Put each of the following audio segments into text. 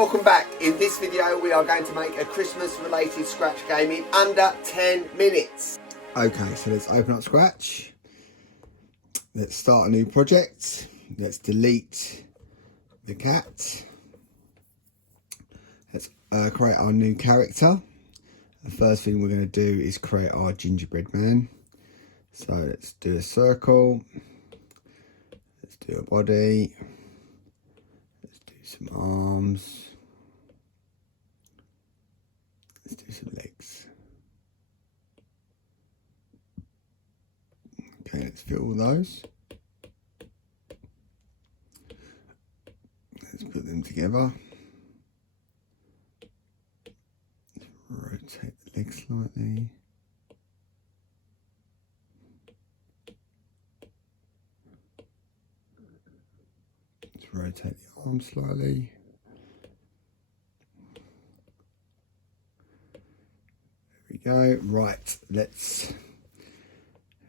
welcome back. In this video we are going to make a Christmas related scratch game in under 10 minutes. Okay, so let's open up Scratch. Let's start a new project. Let's delete the cat. Let's create our new character. The first thing we're going to do is create our gingerbread man. So let's do a circle. Let's do a body. Let's do some arms. Let's do some legs. Okay, let's fill all those. Let's put them together. Rotate the legs slightly. Let's rotate the arms slightly. There we go. Right, let's do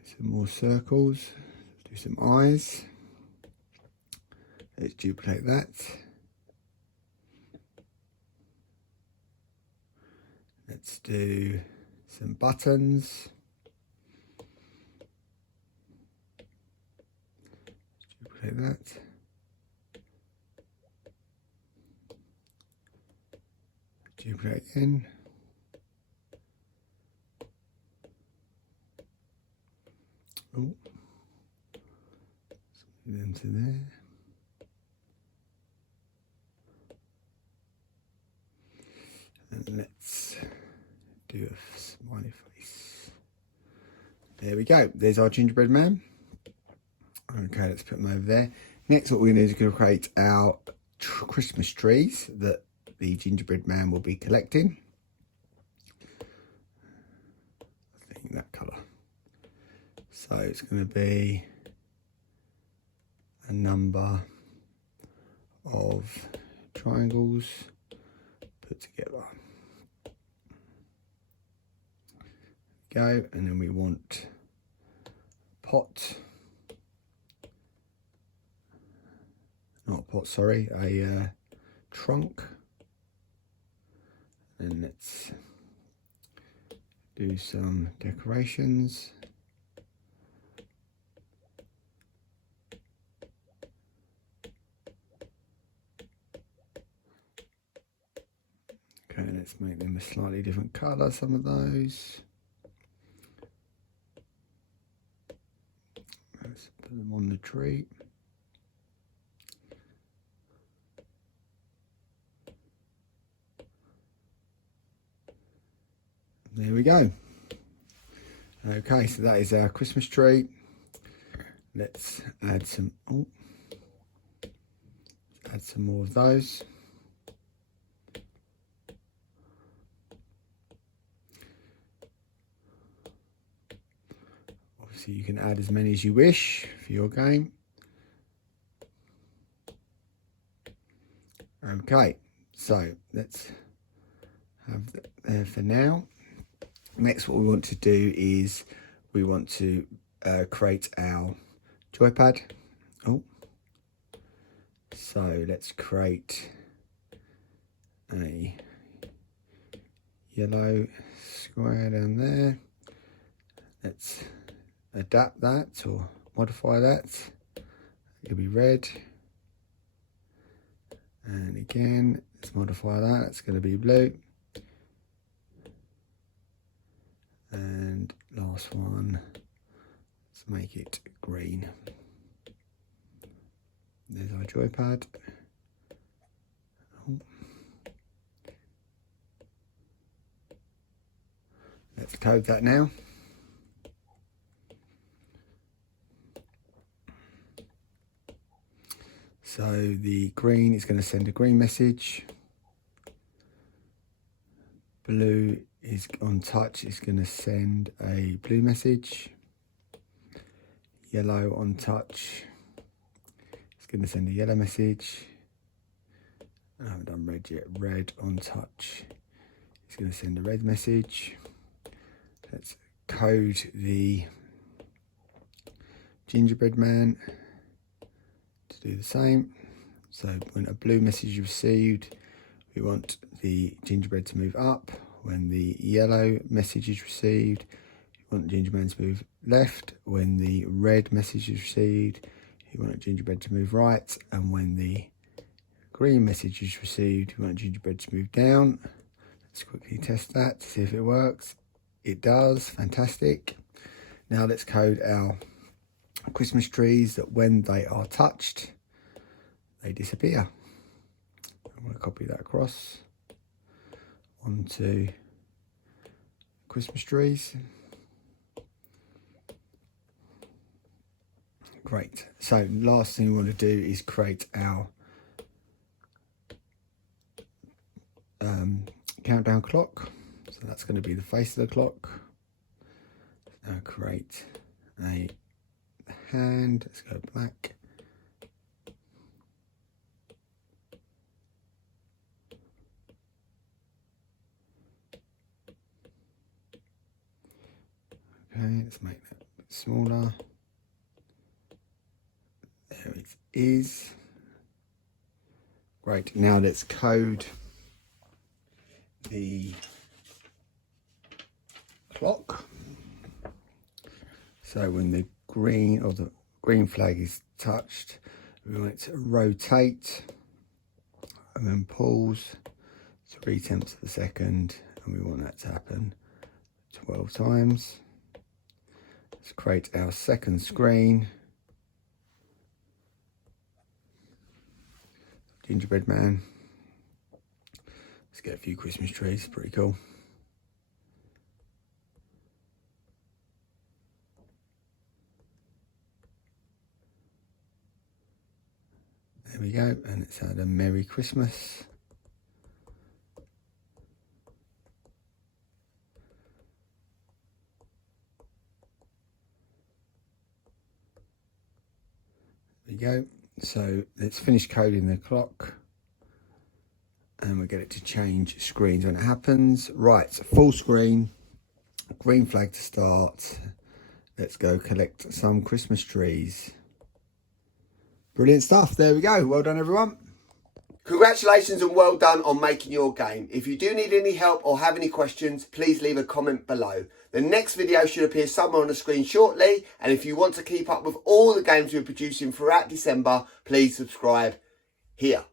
some more circles. Let's do some eyes. Let's duplicate that. Let's do some buttons. Duplicate that. Duplicate again. Oh, something into there. And let's do a smiley face. There we go. There's our gingerbread man. Okay, let's put them over there. Next, what we're going to do is we're going to create our Christmas trees that the gingerbread man will be collecting. I think that colour. So it's going to be a number of triangles put together. Go, and then we want a pot, not a pot, sorry, a trunk. And let's do some decorations. Okay, let's make them a slightly different colour, some of those. Let's put them on the tree. There we go. Okay, so that is our Christmas tree. Let's add some, add some more of those. Obviously you can add as many as you wish for your game. Okay, so let's have that there for now. Next, what we want to do is we want to create our joypad. So let's create a yellow square down there. Let's adapt that or modify that. It'll be red. And again, let's modify that. It's going to be blue. And last one, let's make it green. There's our joypad. Let's code that now. So the green is going to send a green message. Blue is on touch, is going to send a blue message. Yellow on touch, it's going to send a yellow message. I haven't done red yet. Red on touch, it's going to send a red message. Let's code the gingerbread man to do the same. So when a blue message is received, We want the gingerbread to move up when the yellow message is received. You want the gingerbread to move left when the red message is received. You want the gingerbread to move right, and when the green message is received, you want the gingerbread to move down. Let's quickly test that to see if it works. It does, fantastic. Now let's code our Christmas trees that when they are touched, they disappear. I'm going to copy that across onto Christmas trees. Great. So last thing we want to do is create our countdown clock. So that's going to be the face of the clock. Now create a hand. Let's go black. Okay, let's make that a bit smaller. There it is. Great. Now let's code the clock. So when the green flag is touched, we want it to rotate and then pause 0.3 of a second, and we want that to happen 12 times. Let's create our second screen. Gingerbread man. Let's get a few Christmas trees, pretty cool. There we go, and let's add a Merry Christmas. There we go. So let's finish coding the clock, and we'll get it to change screens when it happens. Right, full screen, green flag to start. Let's go collect some Christmas trees. Brilliant stuff. There we go. Well done, everyone. Congratulations and well done on making your game. If you do need any help or have any questions, please leave a comment below. The next video should appear somewhere on the screen shortly. And if you want to keep up with all the games we're producing throughout December, please subscribe here.